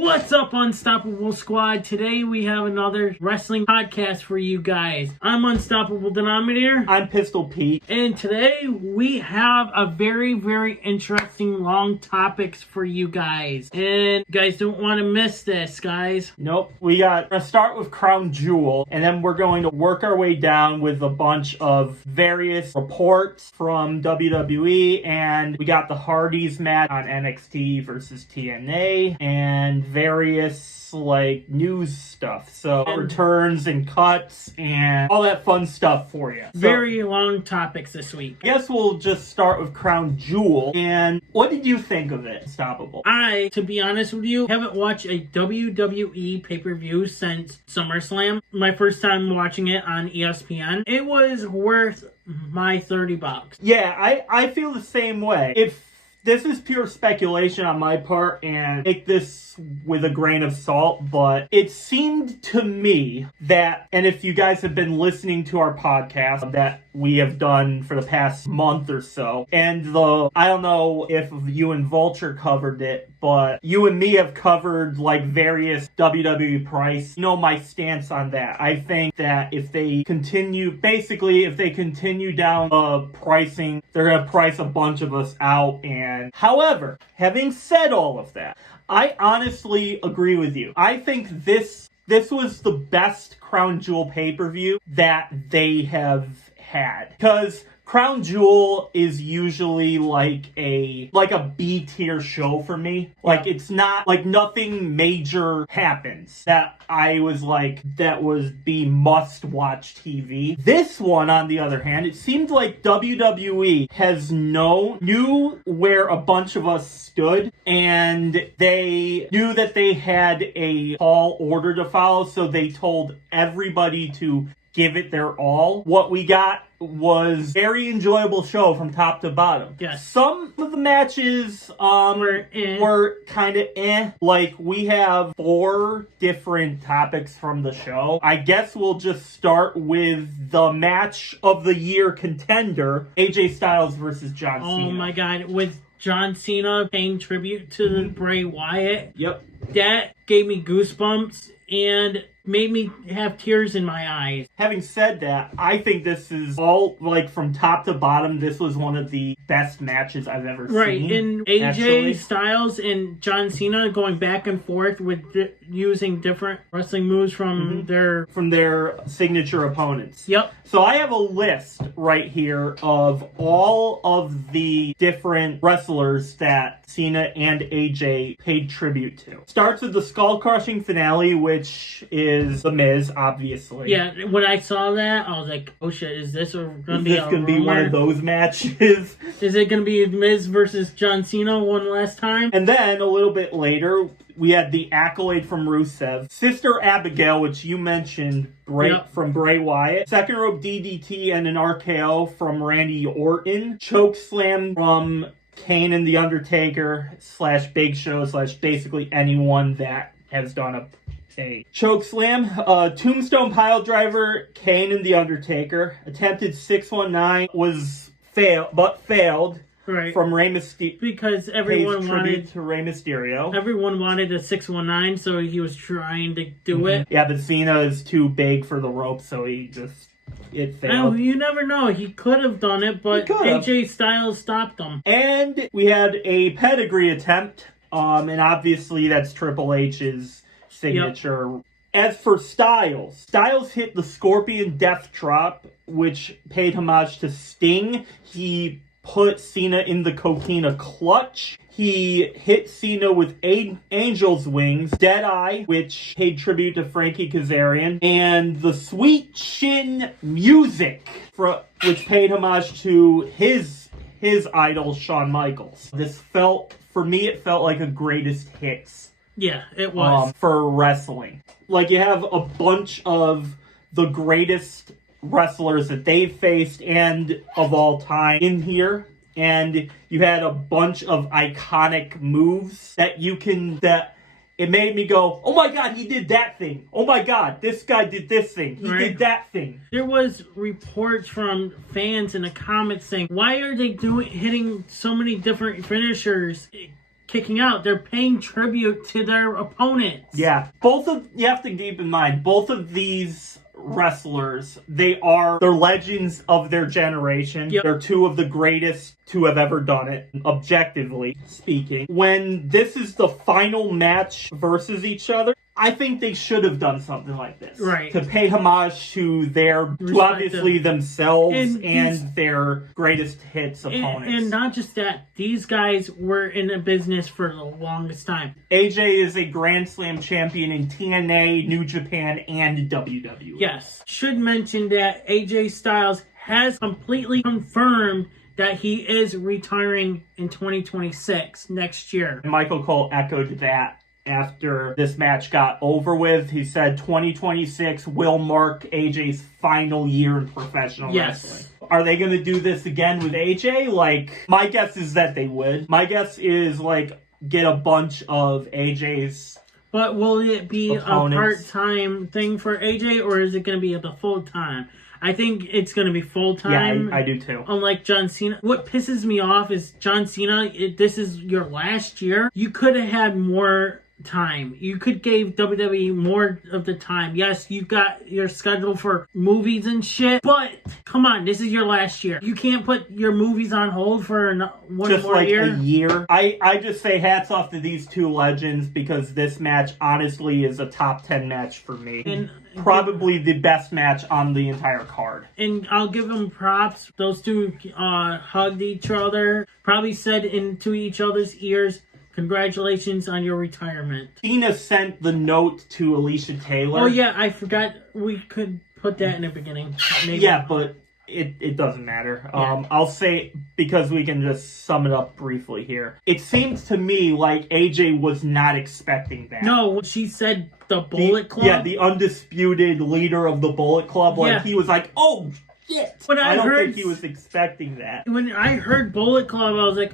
What's up, Unstoppable Squad? Today we have another wrestling podcast for you guys. I'm Unstoppable Denominator. I'm Pistol Pete. And today we have a very, very interesting long topics for you guys. And you guys don't want to miss this, guys. Nope. We're going to start with Crown Jewel, and then we're going to work our way down with a bunch of various reports from WWE, and we got the Hardys match on NXT versus TNA, and various news stuff, so returns and cuts and all that fun stuff for you. Very long topics this week. I guess we'll just start with Crown Jewel. And what did you think of it, Unstoppable? To be honest with you, haven't watched a WWE pay-per-view since SummerSlam. My first time watching it on ESPN. It was worth my $30. Yeah, I feel the same way. If this is pure speculation on my part, and take this with a grain of salt, but it seemed to me that, and if you guys have been listening to our podcast that we have done for the past month or so, and I don't know if you and Vulture covered it, but you and me have covered various WWE price. You know my stance on that. I think that if they continue down the pricing, they're going to price a bunch of us out. And however, having said all of that, I honestly agree with you. I think this was the best Crown Jewel pay-per-view that they have had. Because Crown Jewel is usually like a B-tier show for me. It's not nothing major happens that that was the must-watch TV. This one, on the other hand, it seemed like WWE knew where a bunch of us stood, and they knew that they had a tall order to follow, so they told everybody to give it their all. What we got was very enjoyable show from top to bottom. Yes. Some of the matches were kind of eh. We have 4 different topics from the show. I guess we'll just start with the match of the year contender, AJ Styles versus John Cena. Oh my god, with John Cena paying tribute to Bray Wyatt. Yep. That gave me goosebumps and made me have tears in my eyes. Having said that, I think this is all, from top to bottom, this was one of the best matches I've ever seen. Right, and AJ Styles and John Cena going back and forth with using different wrestling moves from their signature opponents. Yep. So I have a list right here of all of the different wrestlers that Cena and AJ paid tribute to. Starts with the skull-crushing finale, which is The Miz, obviously. Yeah, when I saw that, I was like, oh shit, is this going to be one of those matches? Is it going to be Miz versus John Cena one last time? And then, a little bit later, we had the accolade from Rusev. Sister Abigail, which you mentioned, from Bray Wyatt. Second rope DDT and an RKO from Randy Orton. Choke slam from Kane and The Undertaker / Big Show / basically anyone that has done a choke slam. Tombstone pile driver, Kane and The Undertaker. Attempted 619 was failed. Right. From Rey Mysterio. Because everyone wanted to Rey Mysterio. Everyone wanted a 619, so he was trying to do it. Yeah, but Cena is too big for the rope, so it failed. No, you never know. He could have done it, but AJ Styles stopped him. And we had a pedigree attempt, and obviously that's Triple H's signature. Yep. As for Styles hit the Scorpion Death Drop, which paid homage to Sting. He put Cena in the Coquina Clutch. He hit Cena with Angel's Wings, Deadeye, which paid tribute to Frankie Kazarian, and the Sweet Chin Music, which paid homage to his idol, Shawn Michaels. For me, it felt like a greatest hits. Yeah, it was. For wrestling. You have a bunch of the greatest wrestlers that they've faced and of all time in here, and you had a bunch of iconic moves that it made me go, oh my god, he did that thing. Oh my god, this guy did this thing. He did that thing. There was reports from fans in the comments saying, why are they hitting so many different finishers? kicking out. They're paying tribute to their opponents. Yeah. You have to keep in mind, both of these wrestlers, they're legends of their generation. Yep. They're two of the greatest to have ever done it, objectively speaking. When this is the final match versus each other, I think they should have done something like this. Right. To pay homage to obviously themselves and their greatest hits opponents. And not just that, these guys were in the business for the longest time. AJ is a Grand Slam champion in TNA, New Japan, and WWE. Yes. Should mention that AJ Styles has completely confirmed that he is retiring in 2026, next year. Michael Cole echoed that. After this match got over with, he said 2026 will mark AJ's final year in professional wrestling. Are they going to do this again with AJ? Like, my guess is that they would. My guess is, like, get a bunch of AJ's But will it be opponents. a part-time thing for AJ, or is it going to be the full-time? I think it's going to be full-time. Yeah, I do too. Unlike John Cena. What pisses me off is John Cena, this is your last year. You could have had more time. You could give WWE more of the time. Yes, you've got your schedule for movies and shit, but come on, this is your last year. You can't put your movies on hold for one more year. Just like a year. I just say hats off to these two legends, because this match honestly is a top 10 match for me. And probably the best match on the entire card. And I'll give them props. Those two hugged each other, probably said into each other's ears, congratulations on your retirement. Cena sent the note to Alicia Taylor. Oh yeah, I forgot we could put that in the beginning. Maybe. Yeah, but it doesn't matter. Yeah. I'll say, because we can just sum it up briefly here. It seems to me like AJ was not expecting that. No, she said the Bullet Club. Yeah, the undisputed leader of the Bullet Club. Like, he was like, oh, shit. But I don't think he was expecting that. When I heard Bullet Club, I was like,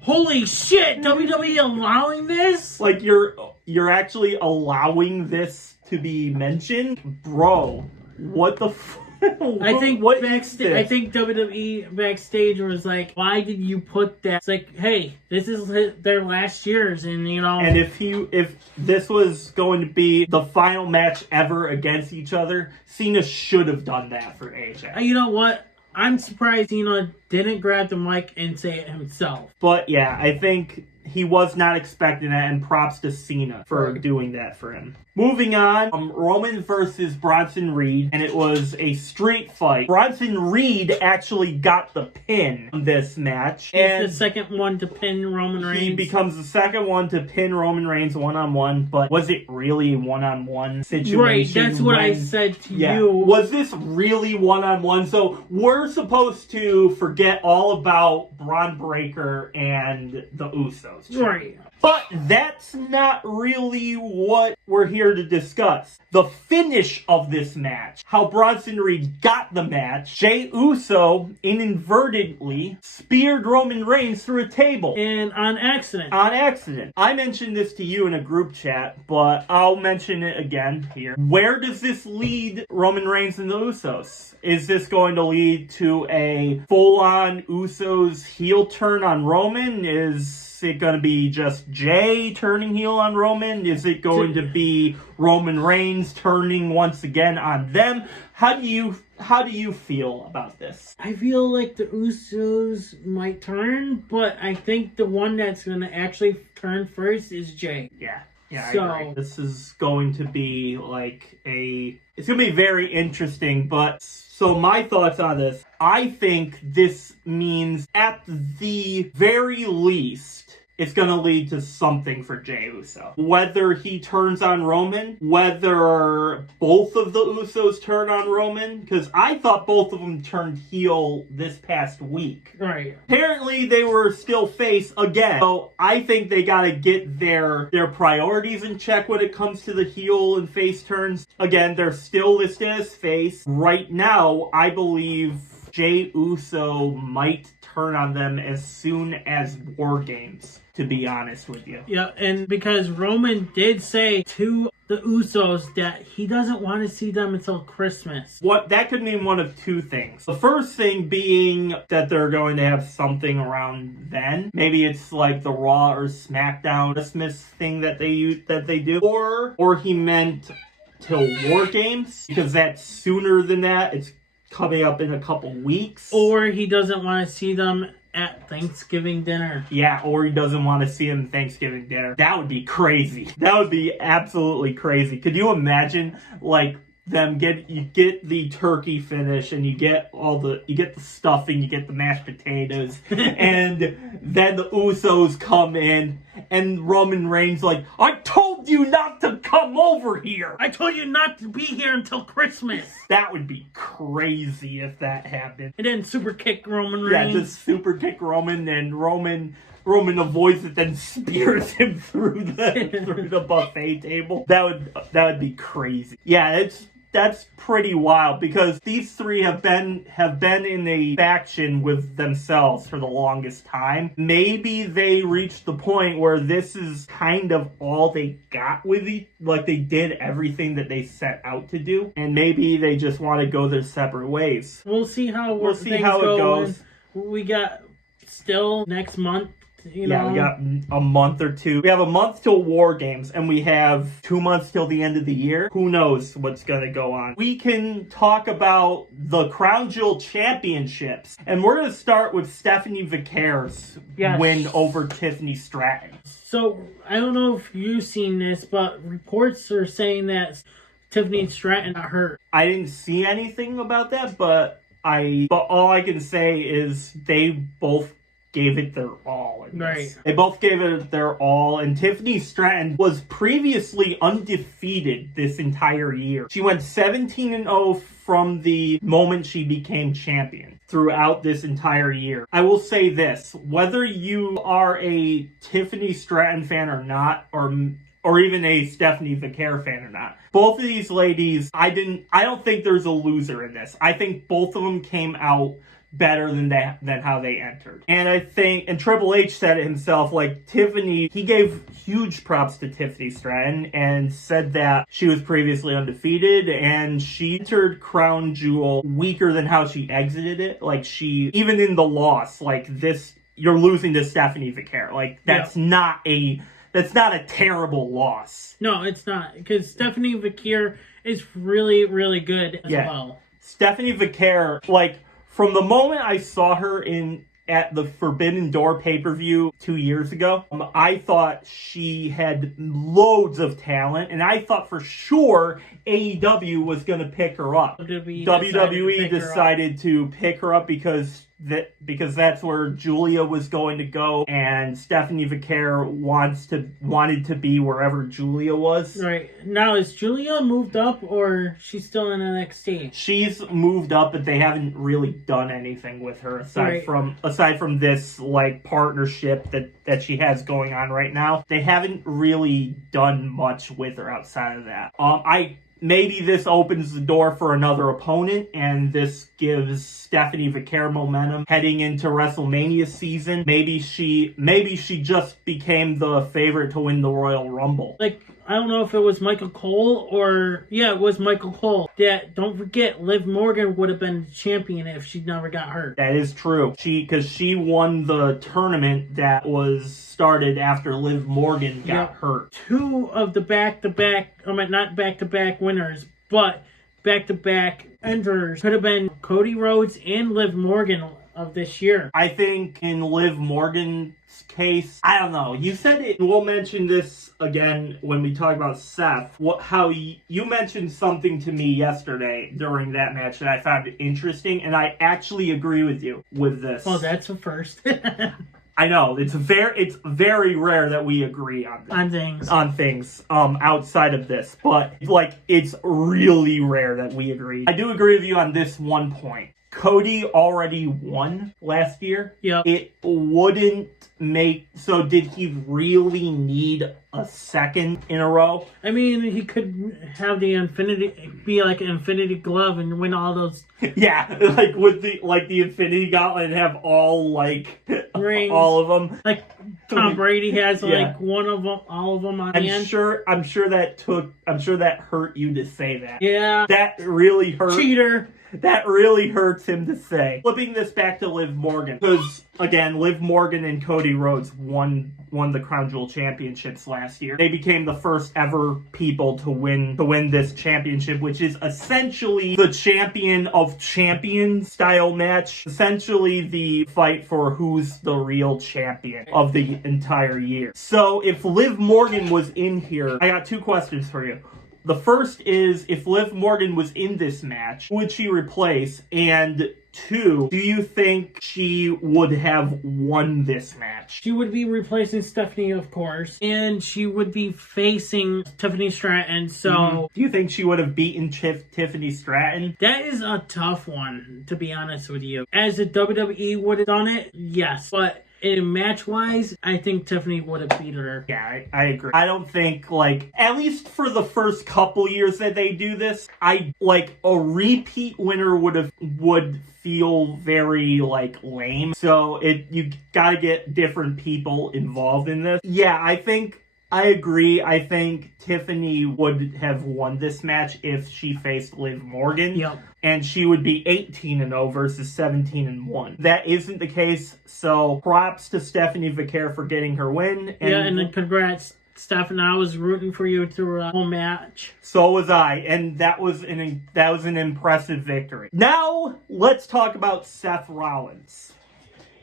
holy shit, WWE allowing this? Like, you're actually allowing this to be mentioned? Bro, what the I think what I think WWE backstage was like, why did you put that? It's like, hey, this is their last years, and you know. And if this was going to be the final match ever against each other, Cena should have done that for AJ. You know what? I'm surprised Cena didn't grab the mic and say it himself. But yeah, I think he was not expecting that, and props to Cena for doing that for him. Moving on, Roman versus Bronson Reed, and it was a street fight. Bronson Reed actually got the pin in this match. He's the second one to pin Roman Reigns. He becomes the second one to pin Roman Reigns one-on-one, but was it really a one-on-one situation? Right, that's what I said to you. Was this really one-on-one? So we're supposed to forget all about Braun Breaker and the Usos. Right. But that's not really what we're here to discuss. The finish of this match. How Bronson Reed got the match. Jey Uso inadvertently speared Roman Reigns through a table. And on accident. On accident. I mentioned this to you in a group chat, but I'll mention it again here. Where does this lead Roman Reigns and the Usos? Is this going to lead to a full-on Usos heel turn on Roman? Is it going to be just Jay turning heel on Roman? Is it going to be Roman Reigns turning once again on them? How do you feel about this? I feel like the Usos might turn, but I think the one that's going to actually turn first is Jay. Yeah, I agree. This is going to be it's going to be very interesting, but so my thoughts on this, I think this means at the very least, it's going to lead to something for Jey Uso. Whether he turns on Roman, whether both of the Usos turn on Roman, because I thought both of them turned heel this past week. Right. Apparently they were still face again. So I think they got to get their priorities in check when it comes to the heel and face turns. Again, they're still listed as face. Right now, I believe Jey Uso might turn on them as soon as War Games, to be honest with you. Yeah, and because Roman did say to the Usos that he doesn't want to see them until Christmas. That could mean one of two things. The first thing being that they're going to have something around then. Maybe it's like the Raw or SmackDown Christmas thing that they do. Or he meant till War Games, because that's sooner than that. It's coming up in a couple weeks. Or he doesn't want to see them at Thanksgiving dinner. Yeah, or he doesn't want to see them at Thanksgiving dinner. That would be crazy. That would be absolutely crazy. Could you imagine, like, you get the turkey finish, and you get the stuffing, you get the mashed potatoes, and then the Usos come in, and Roman Reigns like, I told you not to come over here. I told you not to be here until Christmas. That would be crazy if that happened. And then super kick Roman Reigns. Yeah, just super kick Roman, and Roman avoids it, then spears him through the buffet table. That would be crazy. Yeah, that's pretty wild, because these three have been in a faction with themselves for the longest time. Maybe they reached the point where this is kind of all they got with like they did everything that they set out to do, and maybe they just want to go their separate ways. We'll see how it goes. We got still next month. We got a month or two. We have a month till War Games, and we have 2 months till the end of the year. Who knows what's going to go on? We can talk about the Crown Jewel Championships, and we're going to start with Stephanie Vicare's win over Tiffany Stratton. So, I don't know if you've seen this, but reports are saying that Tiffany Stratton got hurt. I didn't see anything about that, but all I can say is they both gave it their all. Right. They both gave it their all, and Tiffany Stratton was previously undefeated this entire year. She went 17-0 from the moment she became champion throughout this entire year. I will say this, whether you are a Tiffany Stratton fan or not, or even a Stephanie Vicare fan or not, both of these ladies, I don't think there's a loser in this. I think both of them came out better than how they entered. And I think, and Triple H said it himself, like Tiffany, he gave huge props to Tiffany Stratton and said that she was previously undefeated, and she entered Crown Jewel weaker than how she exited it. Like, even in the loss, like this, you're losing to Stephanie Vicare. Like, that's not a terrible loss. No, it's not, because Stephanie Vicare is really, really good as well. Stephanie Vicare, like, from the moment I saw her at the Forbidden Door pay-per-view 2 years ago, I thought she had loads of talent, and I thought for sure AEW was going to pick her up. WWE decided to pick her up because that's where Julia was going to go, and Stephanie Vicare wanted to be wherever Julia was. Right. Now, is Julia moved up, or she's still in NXT? She's moved up, but they haven't really done anything with her aside from this like partnership that she has going on right now. They haven't really done much with her outside of that. Maybe this opens the door for another opponent, and this gives Stephanie Vicare momentum heading into WrestleMania season. Maybe she just became the favorite to win the Royal Rumble. Like, I don't know if it was Michael Cole it was Michael Cole. Don't forget, Liv Morgan would have been champion if she never got hurt. That is true. Because she won the tournament that was started after Liv Morgan got hurt. Two of the not back-to-back winners, but back-to-back enterers could have been Cody Rhodes and Liv Morgan of this year. I think in Liv Morgan's case, I don't know. You said it. We'll mention this again when we talk about Seth. How you mentioned something to me yesterday during that match that I found interesting, and I actually agree with you with this. Well, that's a first. I know it's very rare that we agree on things outside of this, but like it's really rare that we agree. I do agree with you on this one point. Cody already won last year. Yep. It wouldn't make... So did he really need a second in a row? I mean, he could have the be like an Infinity Glove and win all those Yeah, like with the Infinity Gauntlet and have all like rings. All of them. Like Tom Brady has Yeah. like one of them, all of them on hand. I'm sure that hurt you to say that. Yeah. That really hurt. Cheater. That really hurts him to say. Flipping this back to Liv Morgan, because again, Liv Morgan and Cody Rhodes won the Crown Jewel championships last year. They became the first ever people to win this championship, which is essentially the champion of champions style match. Essentially the fight for who's the real champion of the entire year. So if Liv Morgan was in here, I got two questions for you. The first is, if Liv Morgan was in this match, who would she replace? And two, do you think she would have won this match? She would be replacing Stephanie, of course, and she would be facing Tiffany Stratton, so... Do you think she would have beaten Tiffany Stratton? That is a tough one, to be honest with you. As the WWE would have done it, yes, but... in match-wise, I think Tiffany would have beat her. Yeah, I agree. I don't think, like, at least for the first couple years that they do this, a repeat winner would feel very, like, lame. So, you gotta get different people involved in this. Yeah, I agree. I think Tiffany would have won this match if she faced Liv Morgan. Yep. And she would be 18-0 versus 17-1. That isn't the case, so props to Stephanie Vaquer for getting her win. And then congrats, Stephanie. I was rooting for you through a whole match. So was I, and that was an impressive victory. Now, let's talk about Seth Rollins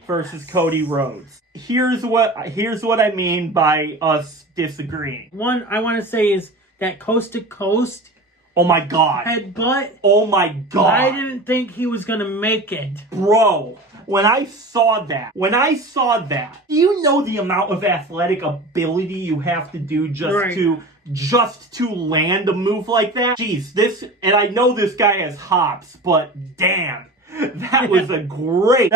versus Cody Rhodes. Here's what I mean by us disagreeing. One I want to say is that coast to coast. Oh my god. Headbutt. Oh my god. I didn't think he was gonna make it. Bro, when I saw that, do you know the amount of athletic ability you have to do just to land a move like that? Jeez, and I know this guy has hops, but damn. That was a great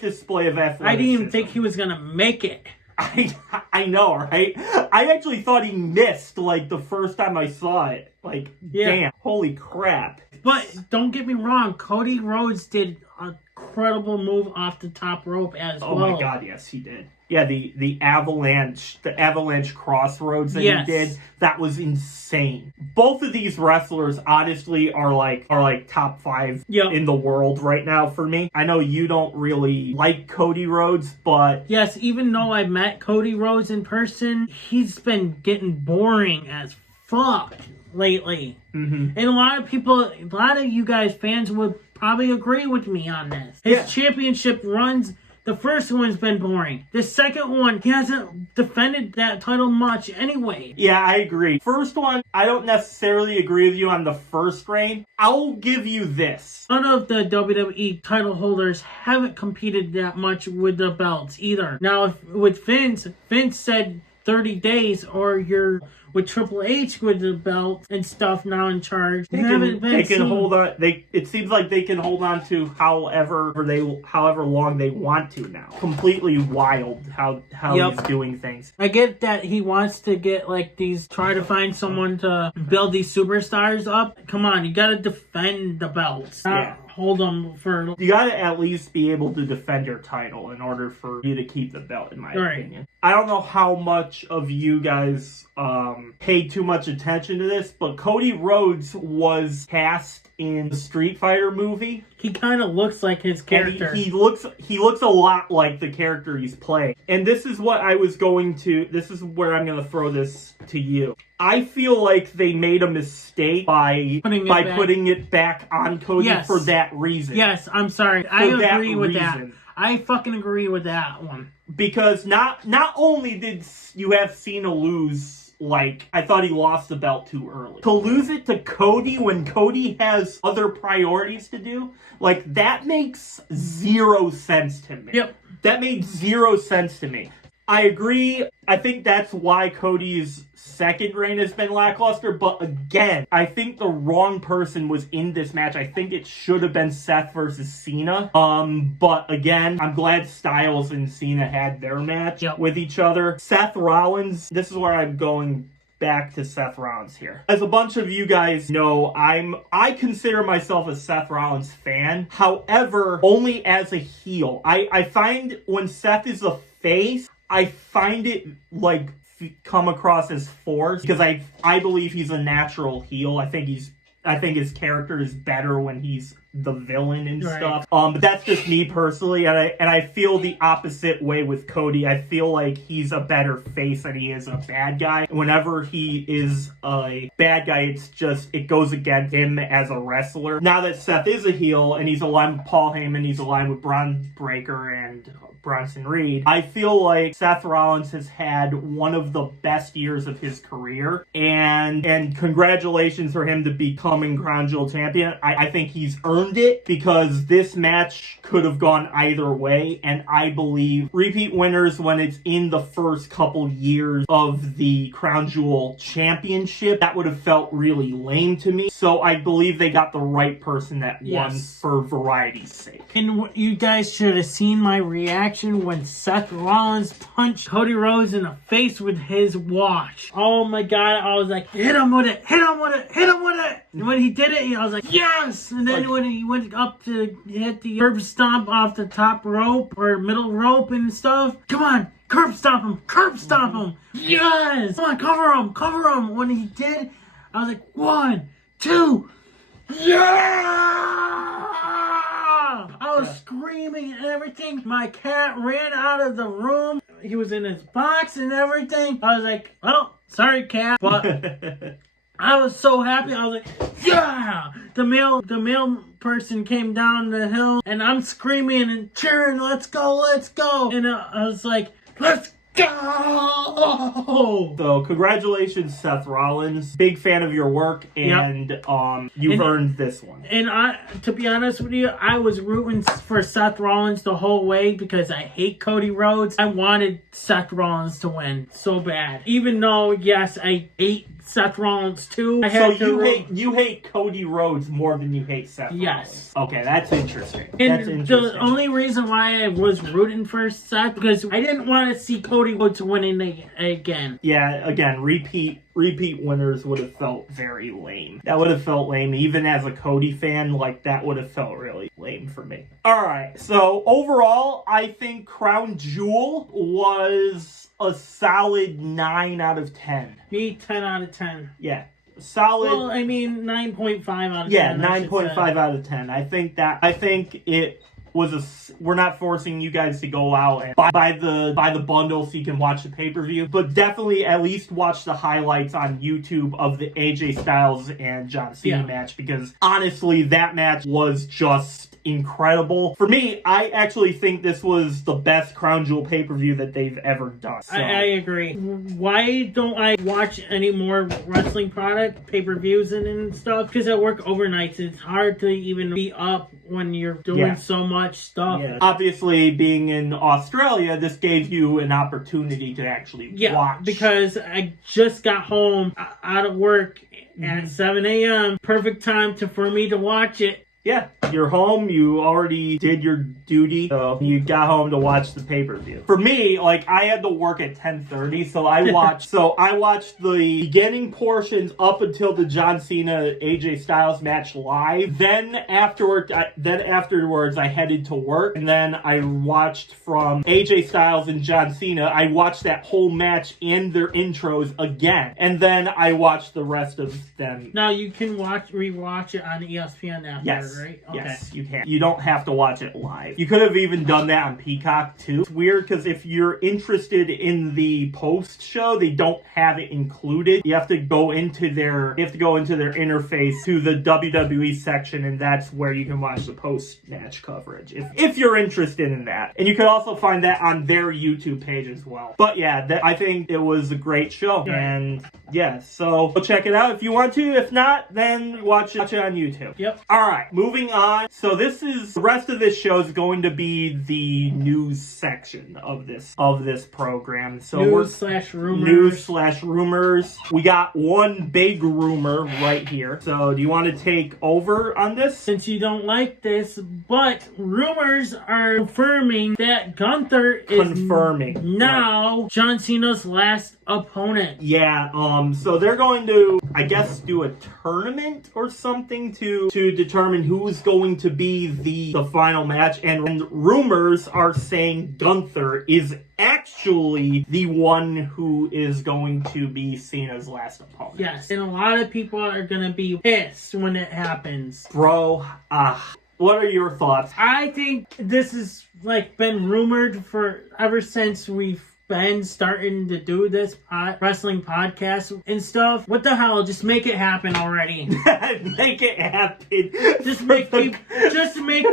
display of athleticism. I didn't even think he was gonna make it. I know, right? I actually thought he missed, like, the first time I saw it. Like, damn, holy crap. But don't get me wrong, Cody Rhodes did a incredible move off the top rope as well. Oh my god, yes, he did. Yeah, the avalanche crossroads that he did, that was insane. Both of these wrestlers honestly are like top 5 in the world right now for me. I know you don't really like Cody Rhodes, but yes, even though I met Cody Rhodes in person, he's been getting boring as fuck lately. And a lot of you guys fans would probably agree with me on this. His championship runs, the first one's been boring. The second one, he hasn't defended that title much anyway. Yeah, I agree. First one, I don't necessarily agree with you on the first reign. I'll give you this. None of the WWE title holders haven't competed that much with the belts either. Now, with Vince said 30 days or you're with Triple H with the belt and stuff now in charge. They can hold on. It seems like they can hold on to however long they want to now. Completely wild how he's doing things. I get that he wants to get try to find someone to build these superstars up. Come on, you gotta defend the belts. Hold them for... You gotta at least be able to defend your title in order for you to keep the belt, in my opinion. I don't know how much of you guys paid too much attention to this, but Cody Rhodes was cast in the Street Fighter movie. He kind of looks like his character. He looks a lot like the character he's playing. And this is where I'm going to throw this to you. I feel like they made a mistake by putting it back on Cody for that reason. Yes, I'm sorry. I agree with that. I fucking agree with that one. Because not only did you have Cena lose, I thought he lost the belt too early. To lose it to Cody when Cody has other priorities to do, that makes zero sense to me. Yep. That made zero sense to me. I agree. I think that's why Cody's second reign has been lackluster. But again, I think the wrong person was in this match. I think it should have been Seth versus Cena. But again, I'm glad Styles and Cena had their match with each other. Seth Rollins, this is where I'm going back to Seth Rollins here. As a bunch of you guys know, I consider myself a Seth Rollins fan. However, only as a heel. I find when Seth is a face, I find it like come across as forced because I believe he's a natural heel. I think his character is better when he's the villain and stuff. But that's just me personally, and I feel the opposite way with Cody. I feel like he's a better face than he is a bad guy. Whenever he is a bad guy, it goes against him as a wrestler. Now that Seth is a heel and he's aligned with Paul Heyman, he's aligned with Braun Breaker and Bronson Reed, I feel like Seth Rollins has had one of the best years of his career, and congratulations for him to becoming Crown Jewel champion. I think he's earned it because this match could have gone either way, and I believe repeat winners when it's in the first couple years of the Crown Jewel championship, that would have felt really lame to me. So I believe they got the right person that won for variety's sake. And you guys should have seen my reaction when Seth Rollins punched Cody Rhodes in the face with his watch. Oh my god, I was like, hit him with it, hit him with it, hit him with it. And when he did it, I was like, yes! And then when he went up to hit the curb stomp off the top rope or middle rope and stuff, come on, curb stomp him, curb stomp him. Yes! Come on, cover him, cover him. When he did, I was like, 1, 2, yeah! I was screaming and everything. My cat ran out of the room. He was in his box and everything. I was like, well, sorry, cat. But I was so happy. I was like, yeah! The male person came down the hill and I'm screaming and cheering, let's go, let's go. And I was like, let's go! So congratulations, Seth Rollins. Big fan of your work, and you've earned this one. And to be honest with you, I was rooting for Seth Rollins the whole way because I hate Cody Rhodes. I wanted Seth Rollins to win so bad. Even though, yes, I hate Seth Rollins too. You hate Cody Rhodes more than you hate Seth Rollins. Okay, that's interesting. And the only reason why I was rooting for Seth because I didn't want to see Cody Rhodes winning again. Yeah, again, repeat winners would have felt very lame. That would have felt lame. Even as a Cody fan, like that would have felt really lame for me. Alright, so overall, I think Crown Jewel was a solid 9 out of 10. Me, 10 out of 10. Yeah. Solid. Well, I mean, 9.5 out of 10. Yeah, 9.5 out of 10. I think it was we're not forcing you guys to go out and buy the bundle so you can watch the pay-per-view, but definitely at least watch the highlights on YouTube of the AJ Styles and John Cena match, because honestly that match was just incredible. For me, I actually think this was the best Crown Jewel pay-per-view that they've ever done. So. I agree. Why don't I watch any more wrestling product, pay-per-views and stuff? Because I work overnights. It's hard to even be up when you're doing so much stuff. Yeah. Obviously, being in Australia, this gave you an opportunity to actually watch. Because I just got home out of work at 7 a.m. Perfect time for me to watch it. Yeah, you're home, you already did your duty, so you got home to watch the pay-per-view. For me, like, I had to work at 10:30, so I watched the beginning portions up until the John Cena AJ Styles match live. Then afterwards I headed to work, and then I watched from AJ Styles and John Cena. I watched that whole match and their intros again, and then I watched the rest of them. Now you can rewatch it on ESPN after. Yes. Right? Okay. Yes, you can. You don't have to watch it live. You could have even done that on Peacock too. It's weird because if you're interested in the post show, they don't have it included. You have to go into their interface to the WWE section, and that's where you can watch the post match coverage if you're interested in that. And you could also find that on their YouTube page as well. But yeah, I think it was a great show, and so go check it out if you want to. If not, then watch it on YouTube. Yep. All right. moving on. So the rest of this show is going to be the news section of this program. So News/rumors. We got one big rumor right here. So do you want to take over on this? Since you don't like this, but rumors are confirming that Gunther is now John Cena's last opponent. Yeah, so they're going to, I guess, do a tournament or something to determine who's going to be the final match, and rumors are saying Gunther is actually the one who is going to be Cena's last opponent. Yes, and a lot of people are going to be pissed when it happens. Bro, what are your thoughts? I think this has been rumored for ever since we've been starting to do this wrestling podcast and stuff. What the hell? Just make it happen already. Make it happen. Just make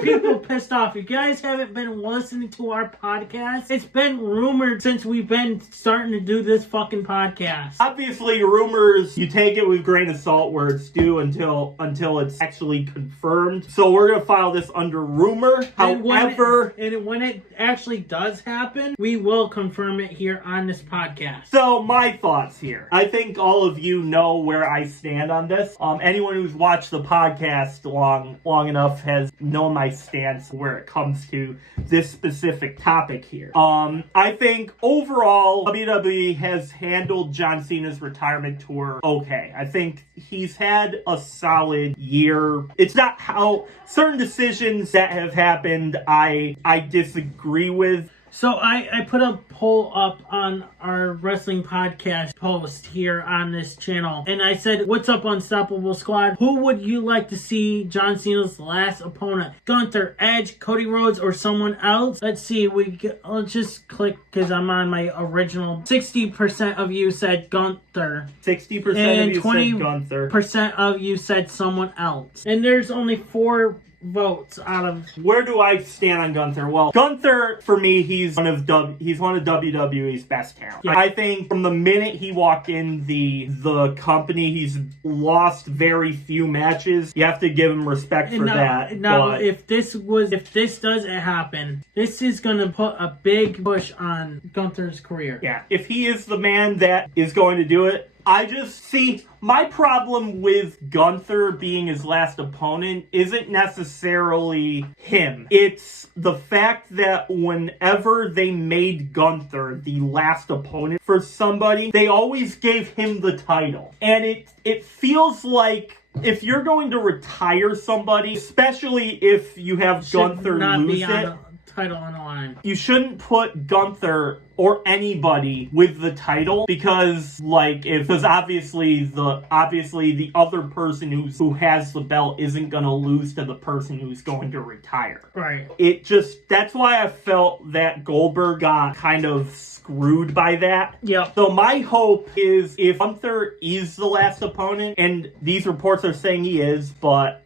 people pissed off. If you guys haven't been listening to our podcast, it's been rumored since we've been starting to do this fucking podcast. Obviously, rumors, you take it with a grain of salt where it's due until it's actually confirmed. So we're going to file this under rumor. However, when it actually does happen, we will confirm it here on this podcast. So my thoughts here. I think all of you know where I stand on this. Anyone who's watched the podcast long enough has known my stance where it comes to this specific topic here. I think overall WWE has handled John Cena's retirement tour okay. I think he's had a solid year. It's not how certain decisions that have happened I disagree with. So I put a poll up on our wrestling podcast post here on this channel. And I said, what's up, Unstoppable Squad? Who would you like to see John Cena's last opponent? Gunther, Edge, Cody Rhodes, or someone else? Let's see. Let's just click because I'm on my original. 60% of you said Gunther. 60% of you said Gunther. 20% of you said someone else. And there's only 4 votes out of... Where do I stand on Gunther? Well, Gunther, for me, he's one of WWE's best talent. Yeah. I think from the minute he walked in the company, he's lost very few matches. You have to give him respect for that. Now, if this does happen, this is going to put a big push on Gunther's career. Yeah, if he is the man that is going to do it, I just see my problem with Gunther being his last opponent isn't necessarily him. It's the fact that whenever they made Gunther the last opponent for somebody, they always gave him the title. And it feels like if you're going to retire somebody, especially if you have Gunther lose it, title on the line. You shouldn't put Gunther or anybody with the title because obviously the other person who has the belt isn't going to lose to the person who's going to retire. Right. That's why I felt that Goldberg got kind of screwed by that. Yeah. So my hope is if Gunther is the last opponent, and these reports are saying he is, but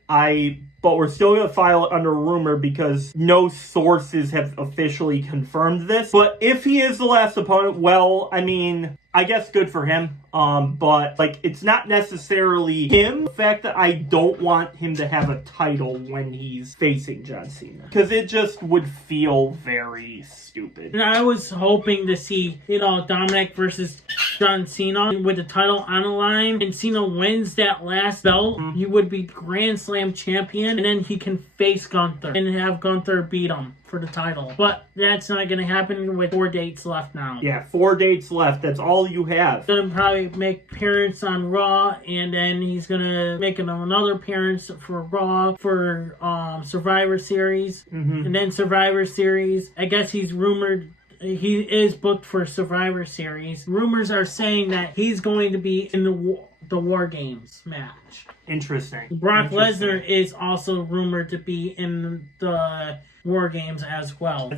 we're still going to file it under rumor because no sources have officially confirmed this. But if he is the last opponent, well, I mean, I guess good for him. But it's not necessarily him. The fact that I don't want him to have a title when he's facing John Cena, because it just would feel very stupid. And I was hoping to see, Dominic versus John Cena with the title on the line, and Cena wins that last belt. Mm-hmm. He would be Grand Slam champion, and then he can face Gunther and have Gunther beat him for the title. But that's not going to happen with 4 dates left now. Yeah, 4 dates left. That's all you have. Going to probably make appearance on Raw, and then he's going to make another appearance for Raw for Survivor Series. Mm-hmm. And then Survivor Series, I guess he is booked for Survivor Series. Rumors are saying that he's going to be in the War Games match. Interesting. Brock Lesnar is also rumored to be in the War Games as well. I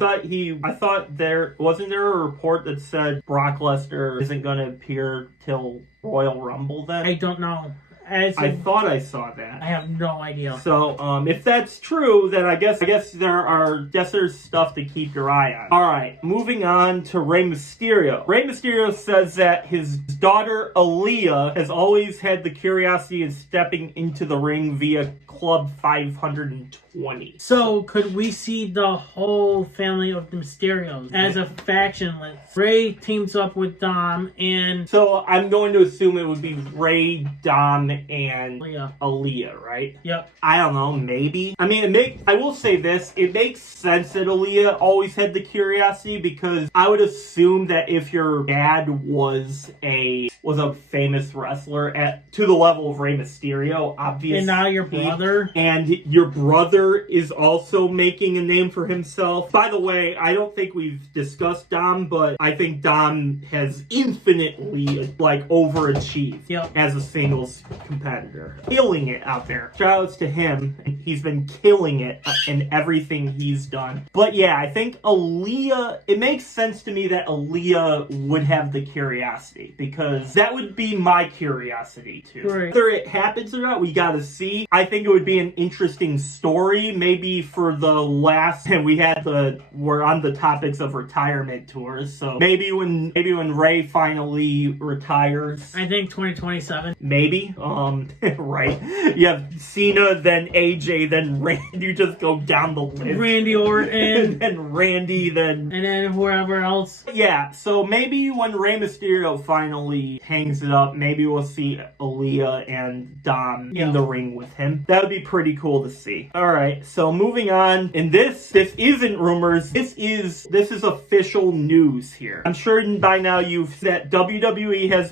thought wasn't there a report that said Brock Lesnar isn't going to appear till Royal Rumble then? I don't know. I thought I saw that. I have no idea. So, if that's true, then I guess there's stuff to keep your eye on. All right, moving on to Rey Mysterio. Rey Mysterio says that his daughter Aaliyah has always had the curiosity of stepping into the ring via Club 520. So, could we see the whole family of the Mysterios as a faction list? Rey teams up with Dom and... So, I'm going to assume it would be Rey, Dom, and Aaliyah, right? Yep. I don't know, maybe. I mean, I will say this, it makes sense that Aaliyah always had the curiosity, because I would assume that if your dad was a famous wrestler to the level of Rey Mysterio, obviously. And now your brother. And your brother is also making a name for himself. By the way, I don't think we've discussed Dom, but I think Dom has infinitely, overachieved as a singles competitor. Killing it out there. Shoutouts to him. He's been killing it in everything he's done. But yeah, I think Aaliyah, it makes sense to me that Aaliyah would have the curiosity, because that would be my curiosity too. Right. Whether it happens or not, we gotta see. I think it would be an interesting story, maybe for the last, and we're on the topics of retirement tours, so maybe when Rey finally retires. I think 2027. Maybe. Right. You have Cena, then AJ, then Randy. You just go down the list. Randy Orton. And then Randy, then... And then whoever else. Yeah, so maybe when Rey Mysterio finally hangs it up, maybe we'll see Aaliyah and Dom in the ring with him. That would be pretty cool to see. Alright, so moving on. And this isn't rumors. This is official news here. I'm sure by now that WWE has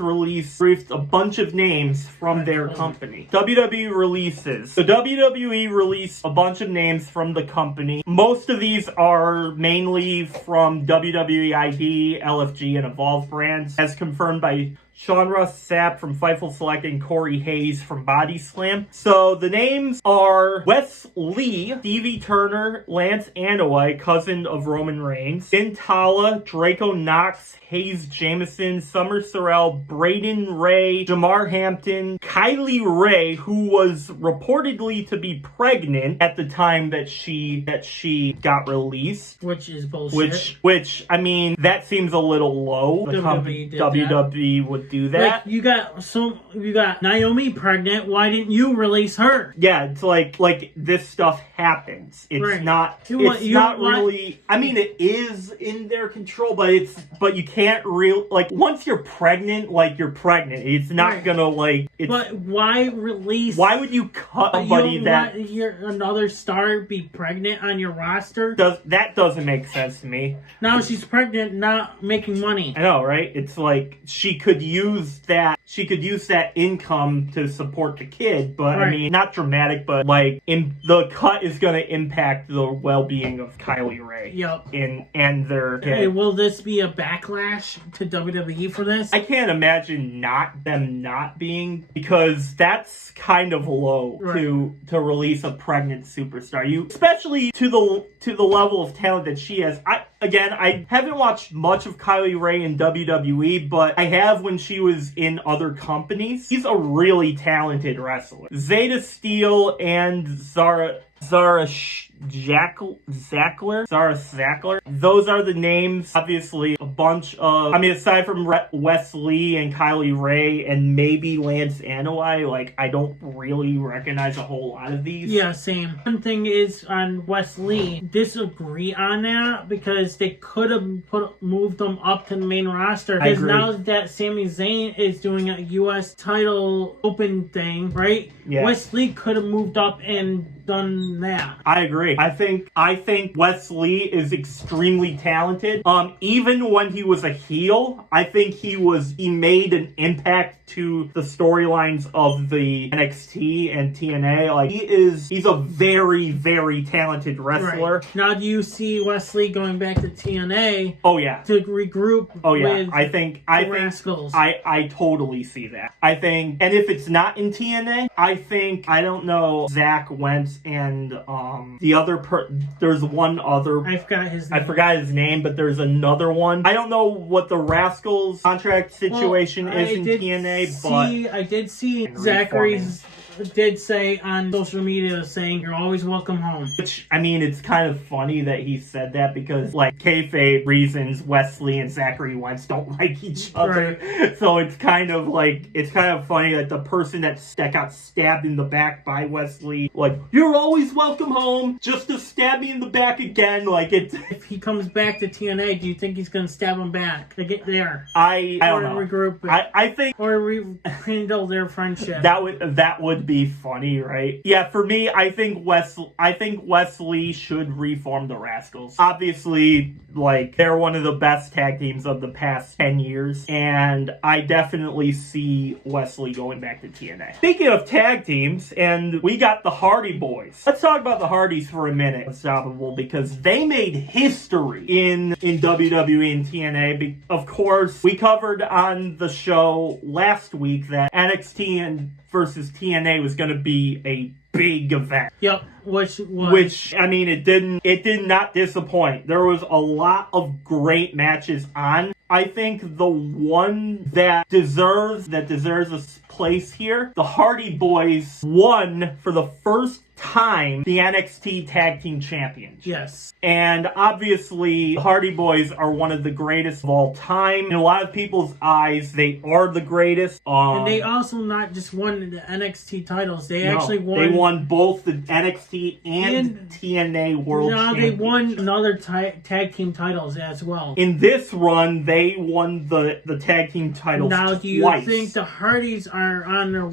briefed a bunch of names from their company. WWE releases. So WWE released a bunch of names from the company. Most of these are mainly from WWE ID, LFG, and Evolve brands, as confirmed by Sean Ross Sapp from Fightful Select and Corey Hayes from Body Slam. So the names are Wes Lee, Stevie Turner, Lance Anoa'i, cousin of Roman Reigns, Finn Tala, Draco Knox, Hayes Jameson, Summer Sorrell, Braden Ray, Jamar Hampton, Kylie Ray, who was reportedly to be pregnant at the time that she got released. Which is bullshit. Which I mean, that seems a little low. WWE would do that. Like, you got Naomi pregnant. Why didn't you release her? Yeah, it's like this stuff happens. It's not. It's not really. I mean, it is in their control, but you can't really, once you're pregnant, you're pregnant. It's not gonna But why release? Why would you cut somebody that another star be pregnant on your roster? That doesn't make sense to me. Now she's pregnant, not making money. I know, right? It's like she could use that income to support the kid, but I mean, not dramatic, but the cut is going to impact the well-being of Kylie Ray. Yep. And their kid. Hey, will this be a backlash to WWE for this? I can't imagine them not being, because that's kind of low to release a pregnant superstar. Especially to the level of talent that she has. I haven't watched much of Kylie Ray in WWE, but I have when she was in other companies. She's a really talented wrestler. Zeta Steel and Zara Zackler. Those are the names. Obviously, a bunch of... I mean, aside from Wes Lee and Kylie Ray and maybe Lance Anoa'i, I don't really recognize a whole lot of these. Yeah, same. One thing is, on Wes Lee, disagree on that, because they could have moved them up to the main roster. Because now that Sami Zayn is doing a U.S. title open thing, right? Yeah. Wes Lee could have moved up and done that. I agree. I think Wes Lee is extremely talented. Even when he was a heel, I think he made an impact to the storylines of the NXT and TNA. He's a very, very talented wrestler. Right. Now, do you see Wes Lee going back to TNA? Oh yeah. To regroup. Oh yeah. With Rascals. I totally see that. I think, and if it's not in TNA, I don't know, Zach Wentz and and the other there's one other. I forgot his name. I forgot his name, but there's another one. I don't know what the Rascals contract situation is in TNA, but I did see Zachary's did say on social media saying you're always welcome home. Which, I mean, it's kind of funny that he said that because, like, kayfabe reasons, Wesley and Zachary Wentz don't like each other. Right. So it's kind of funny that the person that got stabbed in the back by Wesley, like, you're always welcome home, just to stab me in the back again, like it's... If he comes back to TNA, do you think he's going to stab him back to get there? I don't know. Regroup it. I think... Or rekindle their friendship. That would be funny, right? Yeah, for me, I think Wesley should reform the Rascals. Obviously, like, they're one of the best tag teams of the past 10 years, and I definitely see Wesley going back to TNA. Speaking of tag teams, and we got the Hardy Boys. Let's talk about the Hardys for a minute, Unstoppable, because they made history in WWE and TNA. Of course, we covered on the show last week that NXT versus TNA was going to be a big event. Yep, which I mean, it did not disappoint. There was a lot of great matches on. I think the one that deserves a place here, the Hardy Boys won for the first time the NXT Tag Team Championship. Yes. And obviously, the Hardy Boys are one of the greatest of all time. In a lot of people's eyes, they are the greatest. And they also not just won the NXT titles. They won both the NXT and TNA World Championships. They won another tag team titles as well. In this run, they won the tag team titles Now, do you twice. think the Hardys are on their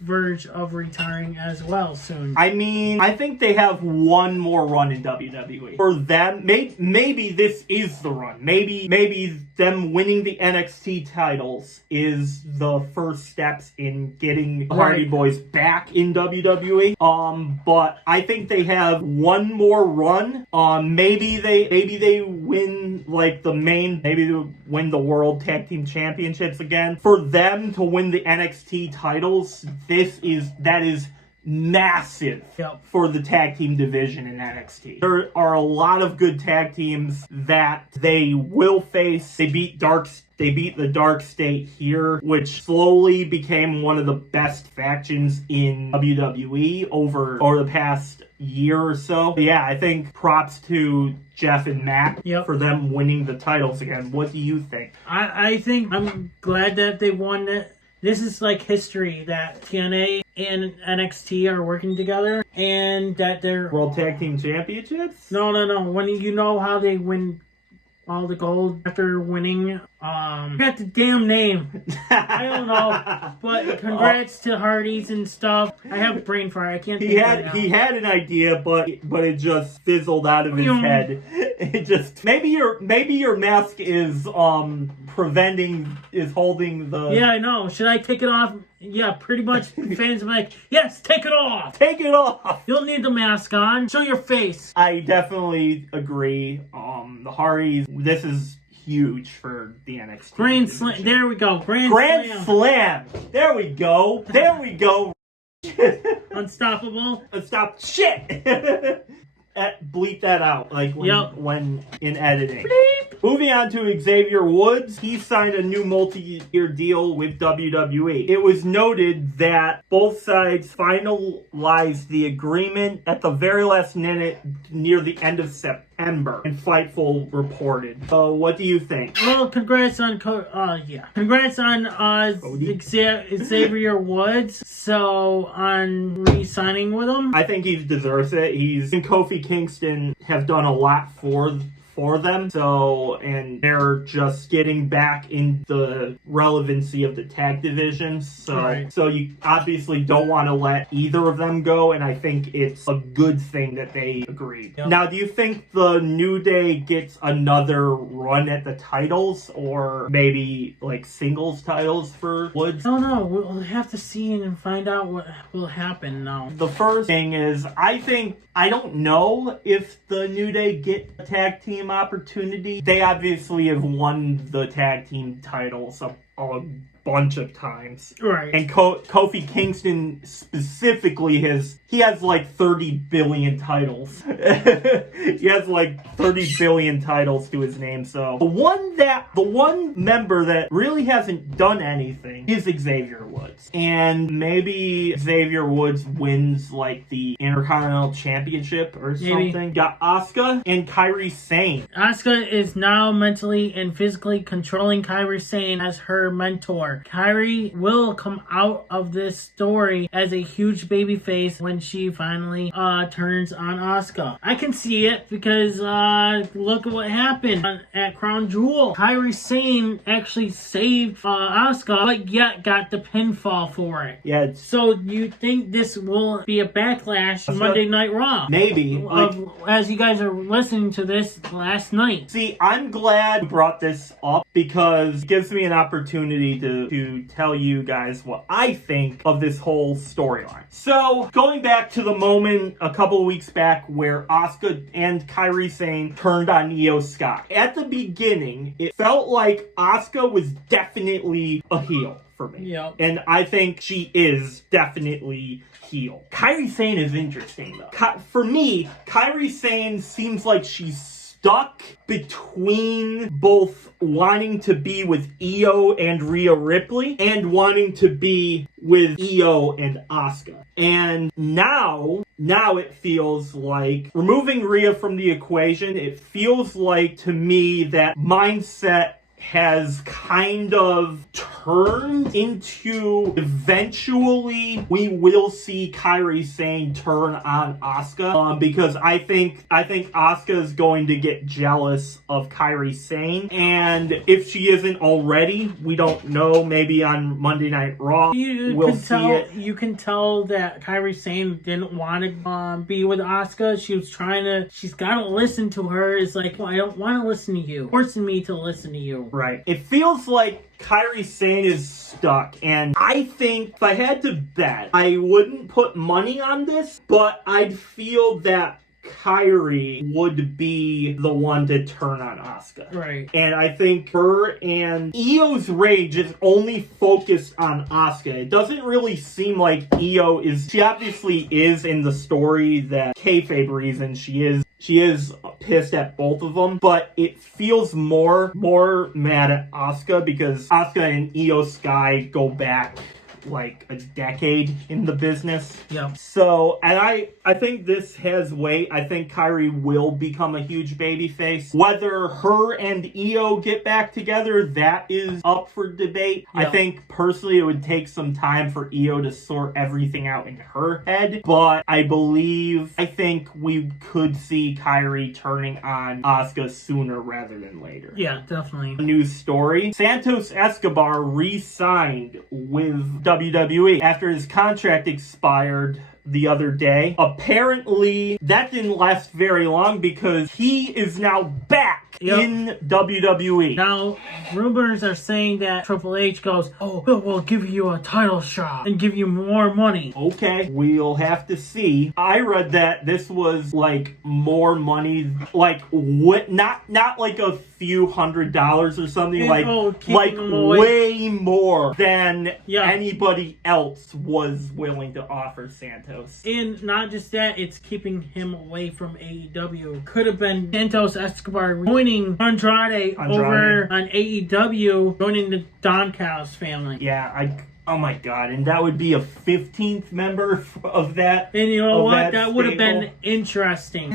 verge of retiring as well soon? I mean, I think they have one more run in WWE. For them, maybe this is the run. Maybe them winning the NXT titles is the first steps in getting the Hardy Boys back in WWE. But I think they have one more run. Maybe they win maybe they win the World Tag Team Championships again. For them to win the NXT titles, that is massive for the tag team division in NXT. There are a lot of good tag teams that they will face. They beat the Dark State here, which slowly became one of the best factions in WWE over the past year or so. But yeah, I think props to Jeff and Matt for them winning the titles again. What do you think? I think I'm glad that they won it. This is like history that TNA and NXT are working together and that they're... World Tag Team Championships? No. When you know how they win all the gold after winning... I got the damn name. I don't know. But congrats to Hardys and stuff. I have brain fire. I can't think of it now. He had an idea, but it just fizzled out of his head. It just... Maybe your mask is holding the... Yeah, I know. Should I take it off? Yeah, pretty much fans are like, yes, take it off. Take it off. You'll need the mask on. Show your face. I definitely agree. The Hardys, this is huge for the NXT. Grand Slam. There we go. Grand Slam. There we go. Unstoppable. Shit. Bleep that out, like when in editing. Bleep. Moving on to Xavier Woods, he signed a new multi-year deal with WWE. It was noted that both sides finalized the agreement at the very last minute near the end of September, and Fightful reported. So, what do you think? Well, congrats on Xavier Woods. So, on re-signing with him, I think he deserves it. He and Kofi Kingston have done a lot for them, and they're just getting back in the relevancy of the tag division. So you obviously don't want to let either of them go, and I think it's a good thing that they agreed. Yep. Now, do you think the New Day gets another run at the titles, or maybe like singles titles for Woods? I don't know. We'll have to see and find out what will happen now. The first thing is, I don't know if the New Day get a tag team opportunity. They obviously have won the tag team titles a bunch of times. Right. And Kofi Kingston specifically has 30 billion titles. He has like 30 billion titles to his name. So the one member that really hasn't done anything is Xavier Woods. And maybe Xavier Woods wins like the Intercontinental Championship or something. Got Asuka and Kairi Sane. Asuka is now mentally and physically controlling Kairi Sane as her mentor. Kairi will come out of this story as a huge babyface when she finally turns on Asuka. I can see it because look at what happened at Crown Jewel. Kairi Sane actually saved Asuka, but yet got the pinfall for it. Yeah. So you think this will be a backlash Monday Night Raw? Maybe. As you guys are listening to this last night. See, I'm glad you brought this up because it gives me an opportunity to tell you guys what I think of this whole storyline. So, going back to the moment a couple of weeks back where Asuka and Kairi Sane turned on Io Sky. At the beginning, it felt like Asuka was definitely a heel for me. Yep. And I think she is definitely heel. Kairi Sane is interesting though. For me, Kairi Sane seems like she's stuck between both wanting to be with Io and Rhea Ripley and wanting to be with Io and Asuka. And now it feels like, removing Rhea from the equation, it feels like to me that mindset has kind of turned into eventually we will see Kairi Sane turn on Asuka because I think Asuka is going to get jealous of Kairi Sane, and if she isn't already, we don't know, maybe on Monday Night Raw we'll see it. You can tell that Kairi Sane didn't want to be with Asuka. She's got to listen to her. It's like, well, I don't want to listen to you, forcing me to listen to you. Right. It feels like Kairi Sane is stuck, and I think if I had to bet, I wouldn't put money on this, but I'd feel that Kairi would be the one to turn on Asuka. Right. And I think her and Io's rage is only focused on Asuka. It doesn't really seem like Io is... She obviously is in the story that kayfabe reason she is pissed at both of them, but it feels more mad at Asuka because Asuka and Io Sky go back like a decade in the business. Yeah. So, and I think this has weight. I think Kairi will become a huge babyface. Whether her and Io get back together, that is up for debate. Yeah. I think personally it would take some time for Io to sort everything out in her head, but I think we could see Kairi turning on Asuka sooner rather than later. Yeah, definitely. A news story. Santos Escobar re-signed with WWE after his contract expired the other day. Apparently, that didn't last very long because he is now back in WWE. Now, rumors are saying that Triple H goes, we'll give you a title shot and give you more money. Okay, we'll have to see. I read that this was like more money, like what? Not like a few $100s or something, like way more than anybody else was willing to offer Santos. And not just that, it's keeping him away from AEW. Could have been Santos Escobar joining Andrade over on AEW, joining the Don Callis family. Yeah, oh my god, and that would be a 15th member of that. And you know what? That would have been interesting.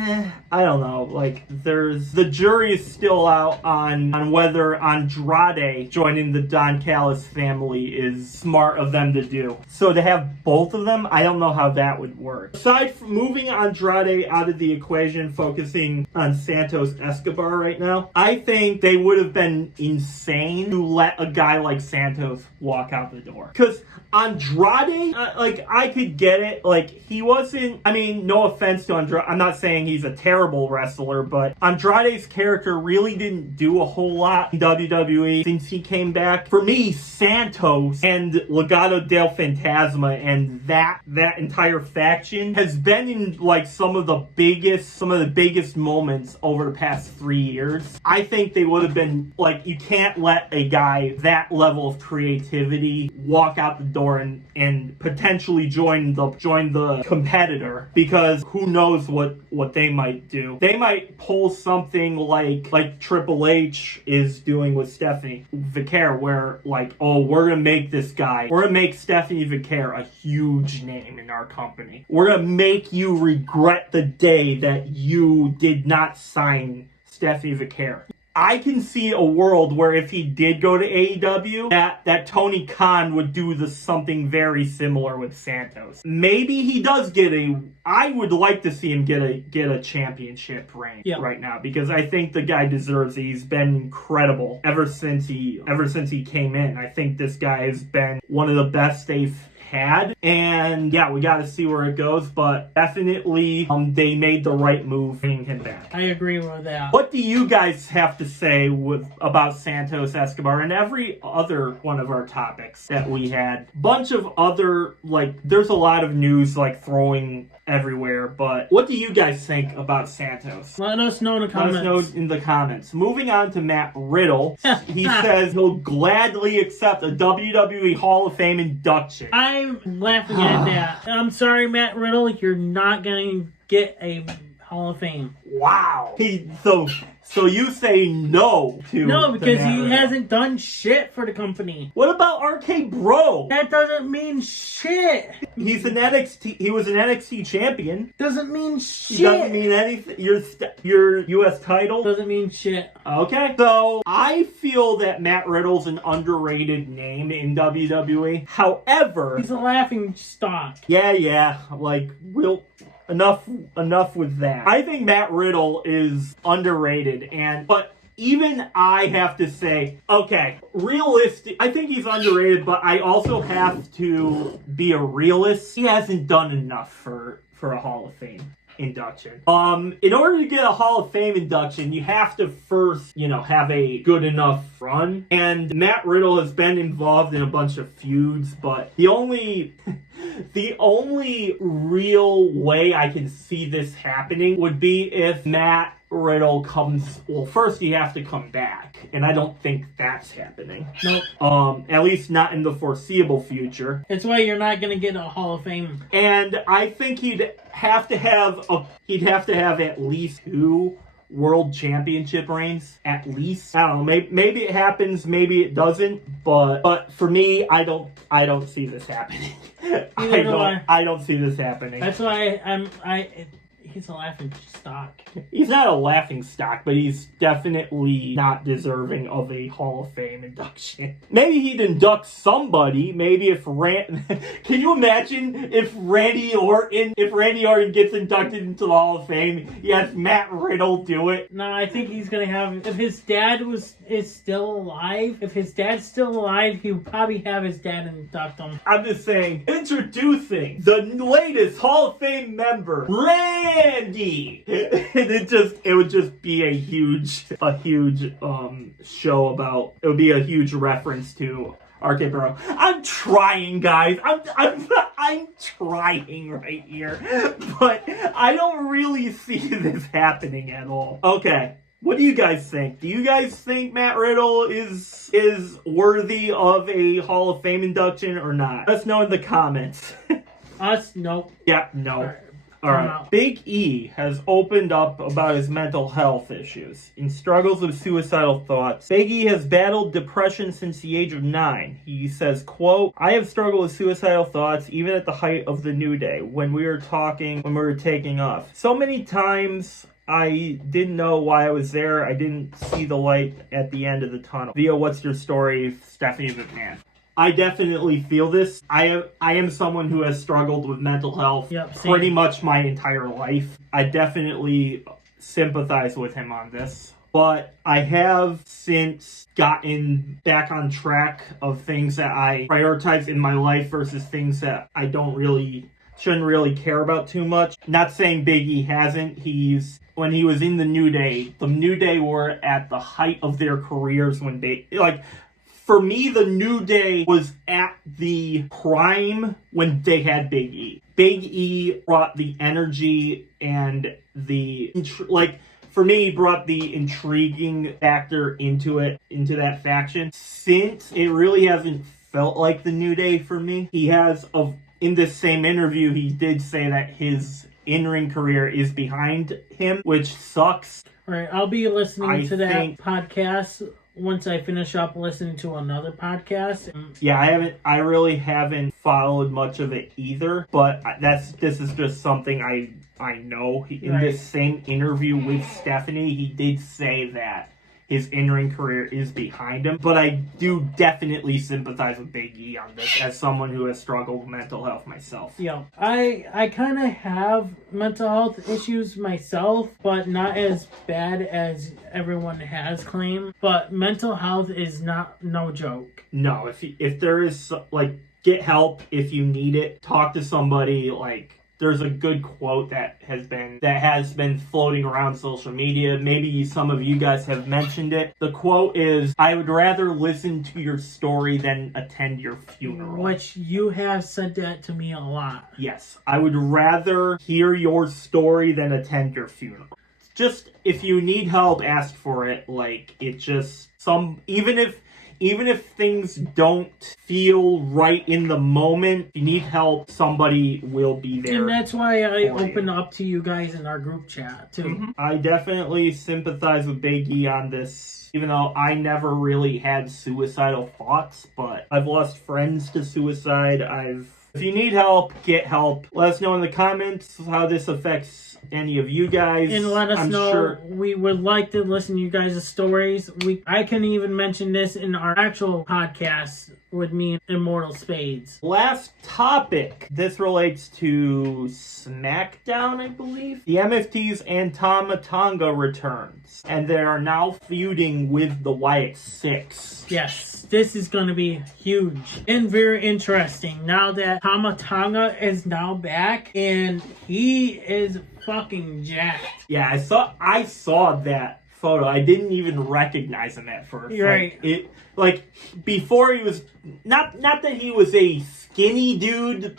I don't know. Like, the jury is still out on whether Andrade joining the Don Callis family is smart of them to do. So to have both of them, I don't know how that would work. Aside from moving Andrade out of the equation, focusing on Santos Escobar right now, I think they would have been insane to let a guy like Santos walk out the door. because Andrade, like, I could get it. Like, he wasn't, I mean, no offense to Andrade. I'm not saying he's a terrible wrestler, but Andrade's character really didn't do a whole lot in WWE since he came back. For me, Santos and Legado del Fantasma and that entire faction has been in, like, some of the biggest moments over the past 3 years. I think they would have been, like, you can't let a guy that level of creativity walk out the door and potentially join the competitor, because who knows what they might do. They might pull something like Triple H is doing with Stephanie Vicaire, where, like, oh, we're gonna make Stephanie Vicaire a huge name in our company. We're gonna make you regret the day that you did not sign Stephanie Vicaire. I can see a world where if he did go to AEW, that Tony Khan would do something very similar with Santos. Maybe he does I would like to see him get a championship reign right now, because I think the guy deserves it. He's been incredible ever since he came in. I think this guy has been one of the best they've had, and yeah, we got to see where it goes, but definitely they made the right move bringing him back. I agree with that. What do you guys have to say about Santos Escobar and every other one of our topics that we had? Bunch of other, like, there's a lot of news, like, throwing everywhere, but what do you guys think about Santos? Let us know in the comments. Let us know in the comments. Moving on to Matt Riddle. He says he'll gladly accept a WWE Hall of Fame induction. I'm laughing at that. I'm sorry, Matt Riddle, you're not going to get a Hall of Fame. Wow. So you say no to No, because he Riddle. hasn't done shit for the company. What about RK Bro? That doesn't mean shit. He was an NXT champion. Doesn't mean shit. It doesn't mean anything. Your US title Doesn't mean shit. Okay. So I feel that Matt Riddle's an underrated name in WWE. However, He's a laughing stock. yeah. Like, enough with that. I think Matt Riddle is underrated, but even I have to say, okay, realistic. I think he's underrated, but I also have to be a realist. He hasn't done enough for a Hall of Fame induction. In order to get a Hall of Fame induction, you have to first, have a good enough run. And Matt Riddle has been involved in a bunch of feuds, but the only real way I can see this happening would be if Matt Riddle first you have to come back, and I don't think that's happening. Nope. At least not in the foreseeable future. That's why you're not gonna get a Hall of Fame. And I think he'd have to have at least 2 world championship reigns, at least. I don't know, maybe it happens, maybe it doesn't, but for me, I don't see this happening. I don't see this happening. That's why he's a laughing stock. He's not a laughing stock, but he's definitely not deserving of a Hall of Fame induction. Maybe he'd induct somebody. Maybe if can you imagine if Randy Orton gets inducted into the Hall of Fame, yes, Matt Riddle do it? No, I think he's gonna have, if his dad is still alive, he would probably have his dad induct him. I'm just saying, introducing the latest Hall of Fame member, Randy. It would just be a huge show about. It would be a huge reference to RK Bro. I'm trying, guys. I'm trying right here, but I don't really see this happening at all. Okay. What do you guys think? Do you guys think Matt Riddle is worthy of a Hall of Fame induction or not? Let us know in the comments. Us? Nope. Yeah, no. All right. Big E has opened up about his mental health issues and struggles with suicidal thoughts. Big E has battled depression since the age of 9. He says, quote, "I have struggled with suicidal thoughts even at the height of the New Day when we were taking off. So many times I didn't know why I was there. I didn't see the light at the end of the tunnel." Via What's Your Story, Stephanie McMahon. I definitely feel this. I am someone who has struggled with mental health pretty much my entire life. I definitely sympathize with him on this. but I have since gotten back on track of things that I prioritize in my life versus things that I shouldn't really care about too much. Not saying Big E hasn't. When he was in the New Day were at the height of their careers when for me, the New Day was at the prime when they had Big E. Big E brought the energy and for me, he brought the intriguing factor into that faction. Since it really hasn't felt like the New Day for me, in this same interview, he did say that his in-ring career is behind him, which sucks. All right, I'll be listening to that podcast once I finish up listening to another podcast. Yeah, I really haven't followed much of it either, but this is just something I know. In this same interview with Stephanie, he did say that his in-ring career is behind him, but I do definitely sympathize with Big E on this as someone who has struggled with mental health myself. Yeah, I kind of have mental health issues myself, but not as bad as everyone has claimed. But mental health is no joke. No, if there is, get help if you need it. Talk to somebody, there's a good quote that has been floating around social media. Maybe some of you guys have mentioned it. The quote is, "I would rather listen to your story than attend your funeral." Which you have said that to me a lot. Yes. I would rather hear your story than attend your funeral. Just, if you need help, ask for it. Even if things don't feel right in the moment, if you need help, somebody will be there. And that's why I open up to you guys in our group chat, too. Mm-hmm. I definitely sympathize with Big E on this, even though I never really had suicidal thoughts, but I've lost friends to suicide. If you need help, get help. Let us know in the comments how this affects any of you guys. And let us know. Sure. We would like to listen to you guys' stories. I can even mention this in our actual podcast with me and Immortal Spades. Last topic. This relates to SmackDown, I believe. The MFTs and Tanga returns. And they are now feuding with the Wyatt Six. Yes, this is going to be huge and very interesting now that Tanga is now back and he is fucking jacked. Yeah, I saw that photo. I didn't even recognize him at first. You're right. Before he was not that he was a skinny dude.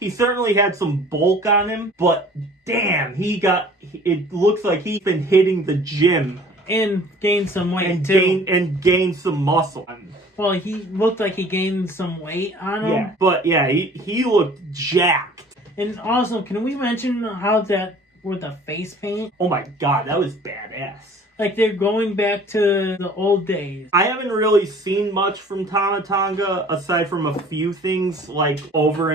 He certainly had some bulk on him, but damn, it looks like he's been hitting the gym and gained some weight and gained some muscle. Well, he looked like he gained some weight on him. Yeah, but yeah, he looked jacked. And also, can we mention how that with the face paint? Oh my god, that was badass. They're going back to the old days. I haven't really seen much from Tanga aside from a few things over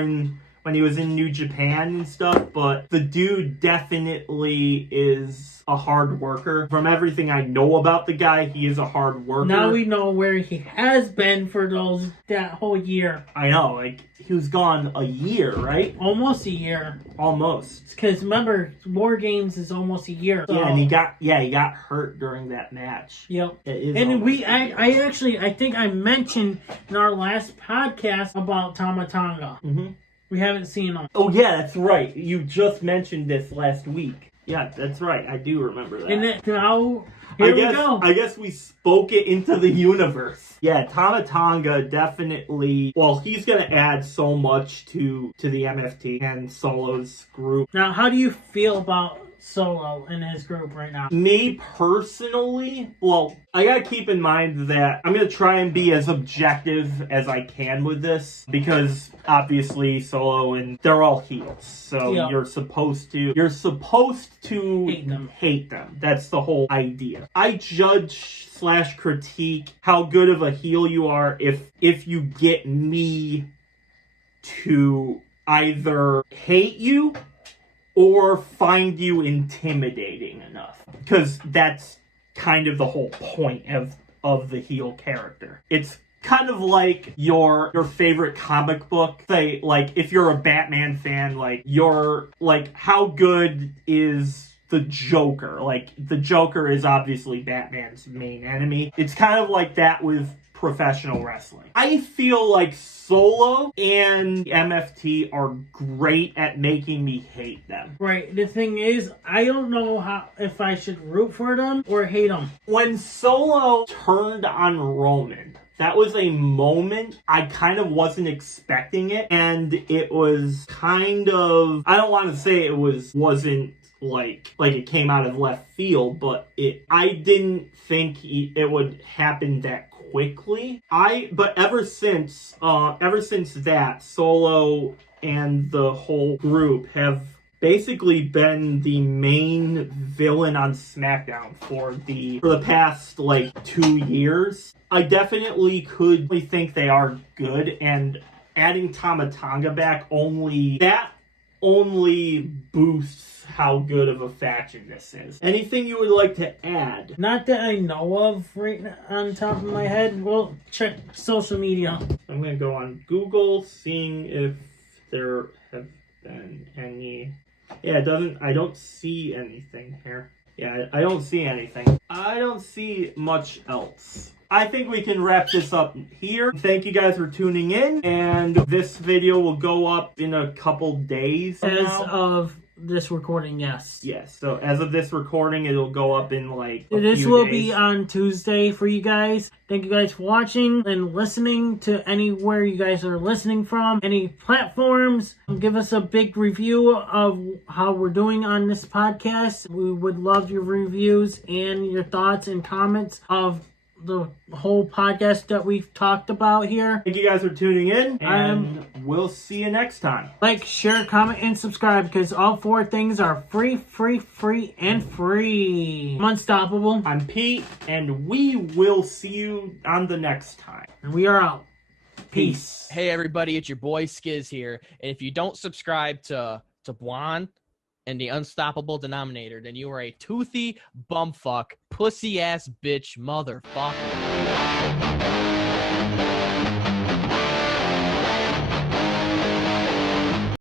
when he was in New Japan and stuff, but the dude definitely is a hard worker. From everything I know about the guy, he is a hard worker. Now we know where he has been for that whole year. I know, he was gone a year, right? Almost a year. Almost. Because remember, War Games is almost a year. So. Yeah, and he got hurt during that match. Yep. And I think I mentioned in our last podcast about Tanga. Mm-hmm. We haven't seen him. Oh yeah, that's right. You just mentioned this last week. Yeah, that's right. I do remember that. And now, we go. I guess we spoke it into the universe. Yeah, Tanga definitely. Well, he's gonna add so much to the MFT and Solo's group. Now, how do you feel about Solo in his group right now? Me personally, well, I gotta keep in mind that I'm gonna try and be as objective as I can with this because obviously Solo and they're all heels, so yeah. You're supposed to hate them. That's the whole idea. I judge / critique how good of a heel you are if you get me to either hate you or find you intimidating enough. Because that's kind of the whole point of the heel character. It's kind of like your favorite comic book. Say, if you're a Batman fan, how good is the Joker. Like, the Joker is obviously Batman's main enemy. It's kind of like that with professional wrestling. I feel like Solo and MFT are great at making me hate them. Right. The thing is, I don't know if I should root for them or hate them. When Solo turned on Roman, that was a moment I kind of wasn't expecting it, and it was kind of, I don't want to say it wasn't like it came out of left field, but I didn't think it would happen that quickly. But ever since that, Solo and the whole group have basically been the main villain on SmackDown for the past like 2 years. I definitely think they are good, and adding Tanga back only boosts how good of a faction this is. Anything you would like to add? Not that I know of right on top of my head. Well, check social media. I'm going to go on Google, seeing if there have been any. Yeah, I don't see anything here. Yeah, I don't see anything. I don't see much else. I think we can wrap this up here. Thank you guys for tuning in, and this video will go up in a couple days. As of this recording, yes. Yes, so as of this recording, it'll go up in like a This few will days. be on Tuesday for you guys. Thank you guys for watching and listening to anywhere you guys are listening from. Any platforms. Give us a big review of how we're doing on this podcast. We would love your reviews and your thoughts and comments of the whole podcast that we've talked about here. Thank you guys for tuning in, and we'll see you next time. Like, share, comment, and subscribe, because all 4 things are free, and free. I'm Unstoppable. I'm Pete, and we will see you on the next time. And we are out. Peace. Hey everybody, it's your boy Skiz here. And if you don't subscribe to Blonde and the Unstoppable Denominator, then you are a toothy bumfuck, pussy ass bitch motherfucker.